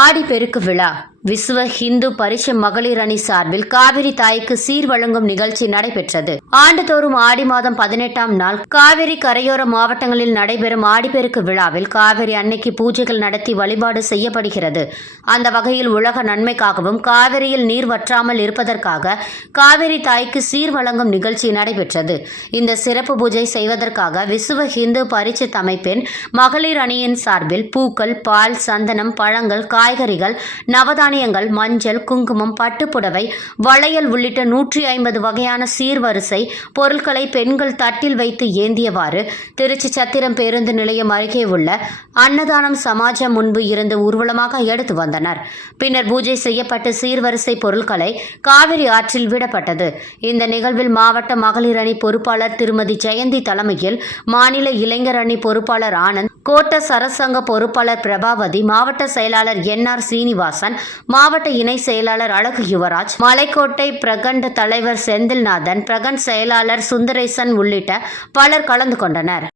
ஆடிப்பெருக்கு விழா. விசுவ ஹிந்து பரிசு மகளிர் அணி சார்பில் காவிரி தாய்க்கு சீர் வழங்கும் நிகழ்ச்சி நடைபெற்றது. ஆண்டுதோறும் ஆடி மாதம் பதினெட்டாம் நாள் காவிரி கரையோர மாவட்டங்களில் நடைபெறும் ஆடிப்பெருக்கு விழாவில் காவிரி அன்னைக்கு பூஜைகள் நடத்தி வழிபாடு செய்யப்படுகிறது. அந்த வகையில் உலக நன்மைக்காகவும் காவிரியில் நீர் வற்றாமல் இருப்பதற்காக காவிரி தாய்க்கு சீர் வழங்கும் நிகழ்ச்சி நடைபெற்றது. இந்த சிறப்பு பூஜை செய்வதற்காக விசுவ ஹிந்து பரிசுத் அமைப்பின் மகளிர் அணியின் சார்பில் பூக்கள் பால் சந்தனம் பழங்கள் காய்கறிகள் நவதானியங்கள் மஞ்சள் குங்குமம் பட்டுப்புடவை வளையல் உள்ளிட்ட நூற்றி ஐம்பது வகையான சீர்வரிசை பொருட்களை பெண்கள் தட்டில் வைத்து ஏந்தியவாறு திருச்சி சத்திரம் பேருந்து நிலையம் அருகே உள்ள அன்னதானம் சமாஜம் முன்பு இருந்து ஊர்வலமாக எடுத்து வந்தனர். பின்னர் பூஜை செய்யப்பட்டு சீர்வரிசை பொருட்களை காவிரி ஆற்றில் விடப்பட்டது. இந்த நிகழ்வில் மாவட்ட மகளிர் அணி பொறுப்பாளர் திருமதி ஜெயந்தி தலைமையில் மாநில இளைஞர் அணி பொறுப்பாளர் ஆனந்த் கோட்ட சரசங்க பொறுப்பாளர் பிரபாவதி மாவட்ட செயலாளர் என் ஆர் சீனிவாசன் மாவட்ட இணை செயலாளர் அழகு யுவராஜ் மலைக்கோட்டை பிரகண்ட தலைவர் செந்தில்நாதன் பிரகண்ட் செயலாளர் சுந்தரேசன் உள்ளிட்ட பலர் கலந்து கொண்டனர்.